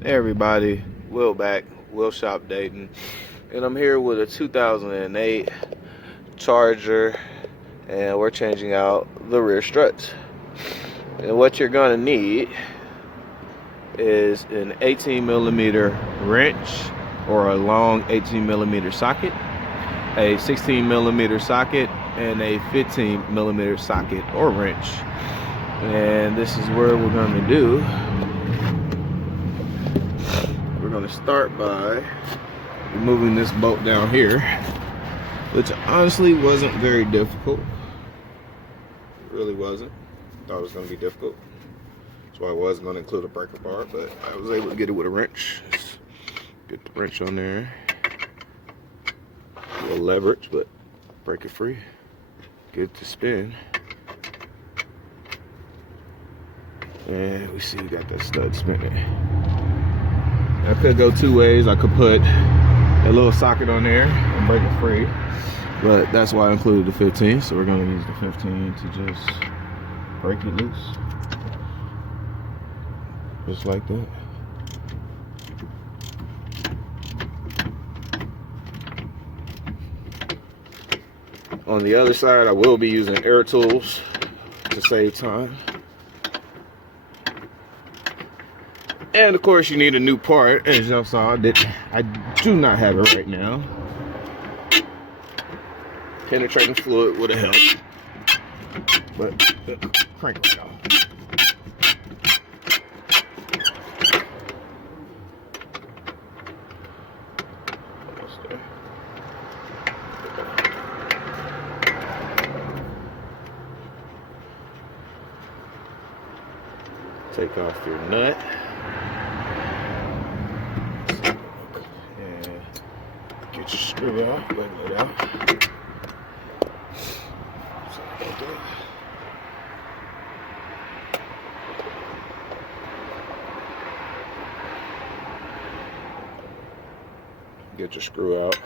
Hey everybody, Will back, Will Shop Dayton, and I'm here with a 2008 Charger, and we're changing out the rear struts. And what you're gonna need is an 18mm wrench or a long 18mm socket, a 16mm socket, and a 15mm socket or wrench. And this is where we're gonna do. We're going to start by removing this bolt down here, which honestly wasn't very difficult. It really wasn't. Thought it was going to be difficult. That's why I was going to include a breaker bar, but I was able to get it with a wrench. Let's get the wrench on there. A little leverage, but break it free. Get it to spin. And we see we got that stud spinning. I could go two ways. I could put a little socket on there and break it free, but that's why I included the 15. So we're going to use the 15 to just break it loose, just like that. On the other side, I will be using air tools to save time. And of course, you need a new part, as y'all saw. I do not have it right now. Penetrating fluid would have helped, but crank it off. Take off your nut. Get your screw out, let it out. Sorry about that. Get your screw out,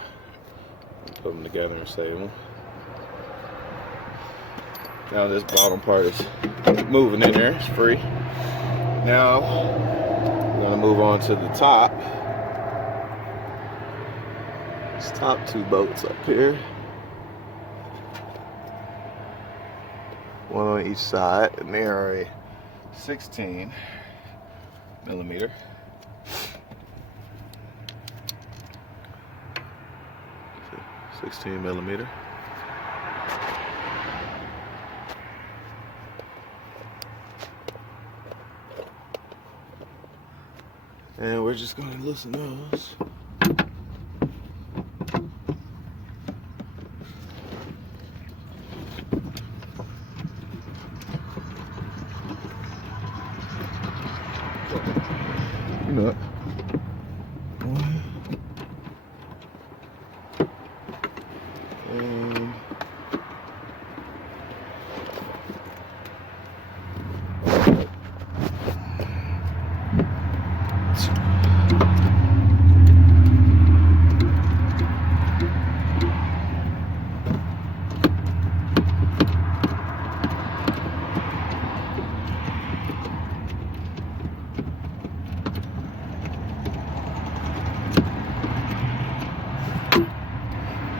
put them together and save them. Now this bottom part is moving in there, it's free. Now we're gonna move on to the top. Top two bolts up here, one on each side, and they are a 16mm, 16mm. And we're just going to loosen those. Nut. One.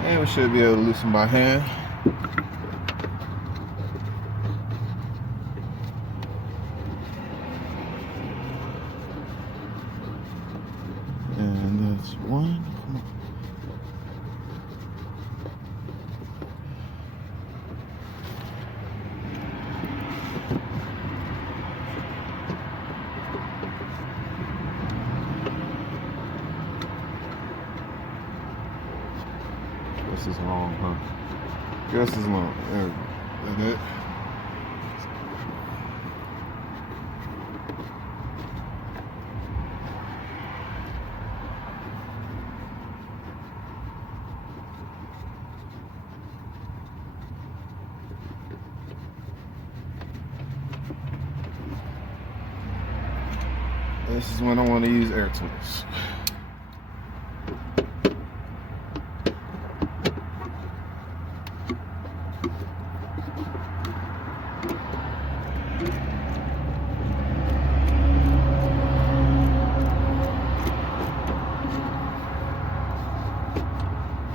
And we should be able to loosen by hand. And that's one. Come on. This is long, huh? This is long. There we go. Like that. This is when I want to use air tools.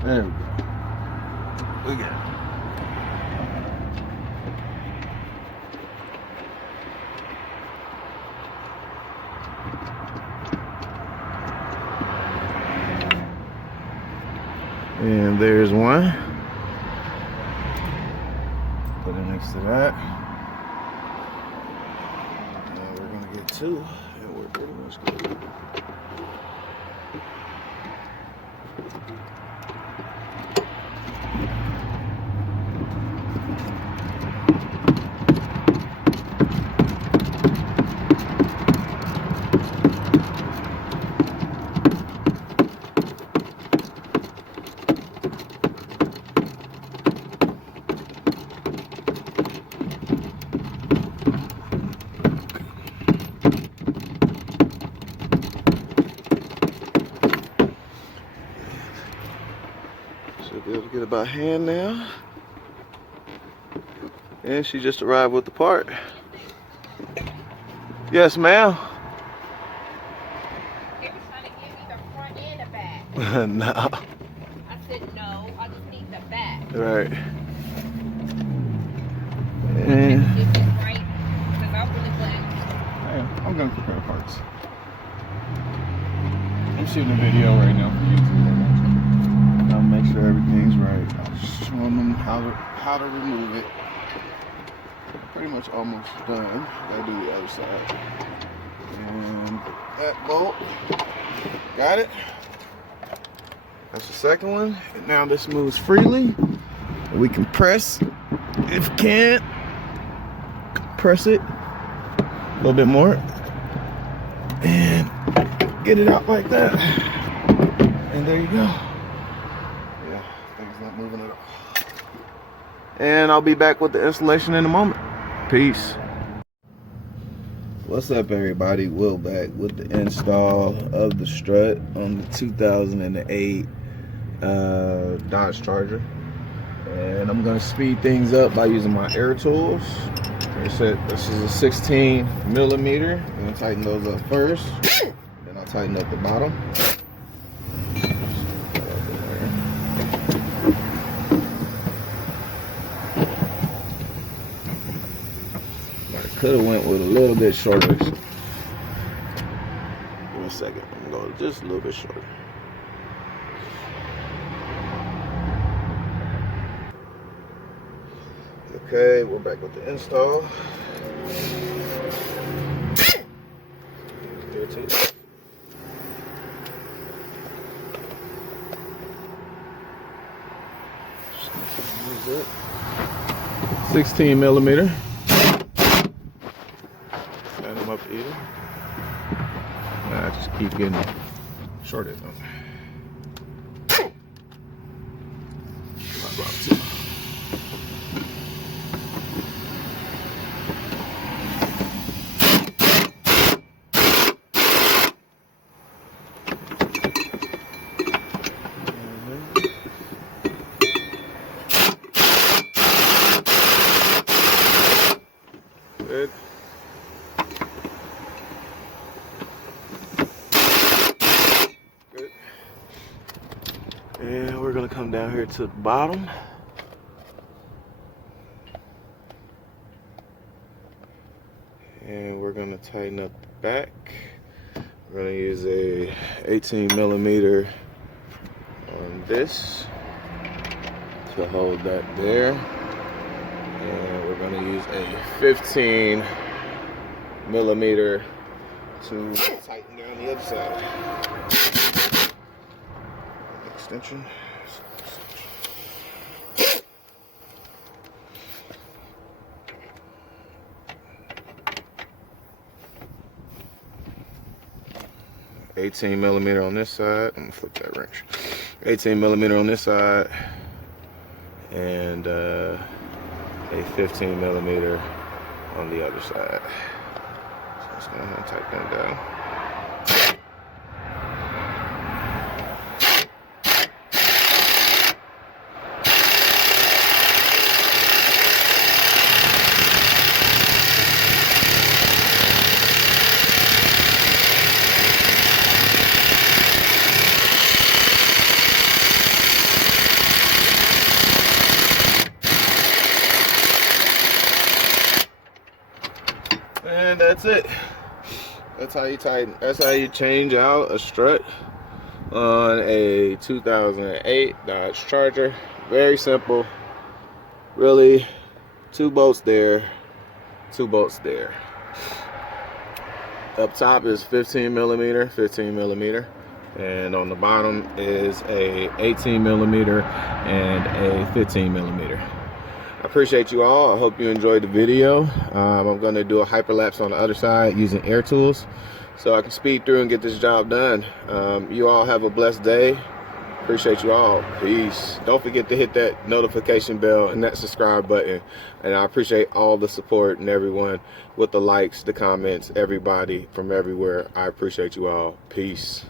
There we go. We got it. And there's one. Put it next to that. And we're gonna get two, and we're pretty much good. Should be able to get it by hand now. And she just arrived with the part. Yes, ma'am. They were trying to give me the front and the back. No. I said no, I just need the back. Right. Is And this right? Because I really wouldn't. Hey, I'm going to compare parts. I'm shooting a video right now for YouTube. I'll make sure everything's right. I'll show them how to remove it. Pretty much almost done. Gotta do the other side. And that bolt. Got it. That's the second one. And now this moves freely. We can press. If we can, press it a little bit more. And get it out like that. And there you go. Yeah, things not moving at all. And I'll be back with the installation in a moment. Peace. What's up, everybody? Will back with the install of the strut on the 2008 Dodge Charger. And I'm gonna speed things up by using my air tools. This is a 16 millimeter. I'm gonna tighten those up first. Then I'll tighten up the bottom. Could have went with a little bit shorter. Give me a second. I'm going to go just a little bit shorter. Okay, we're back with the install. Here too. 16 millimeter. Up either. I just keep getting shorted though. Good. And we're gonna come down here to the bottom. And we're gonna tighten up the back. We're gonna use a 18 millimeter on this to hold that there. And we're gonna use a 15 millimeter to tighten down the other side. Extension. 18 millimeter on this side. I'm gonna flip that wrench. 18 millimeter on this side, and a 15 millimeter on the other side. So I'm just gonna tighten that down. that's it. That's how you tighten. That's how you change out a strut on a 2008 Dodge Charger. Very simple. Really, 2 bolts there, 2 bolts there. Up top is 15 millimeter, and on the bottom is a 18 millimeter and a 15 millimeter. I appreciate you all. I hope you enjoyed the video. I'm going to do a hyperlapse on the other side using air tools so I can speed through and get this job done. You all have a blessed day. Appreciate you all. Peace. Don't forget to hit that notification bell and that subscribe button. And I appreciate all the support and everyone with the likes, the comments, everybody from everywhere. I appreciate you all. Peace.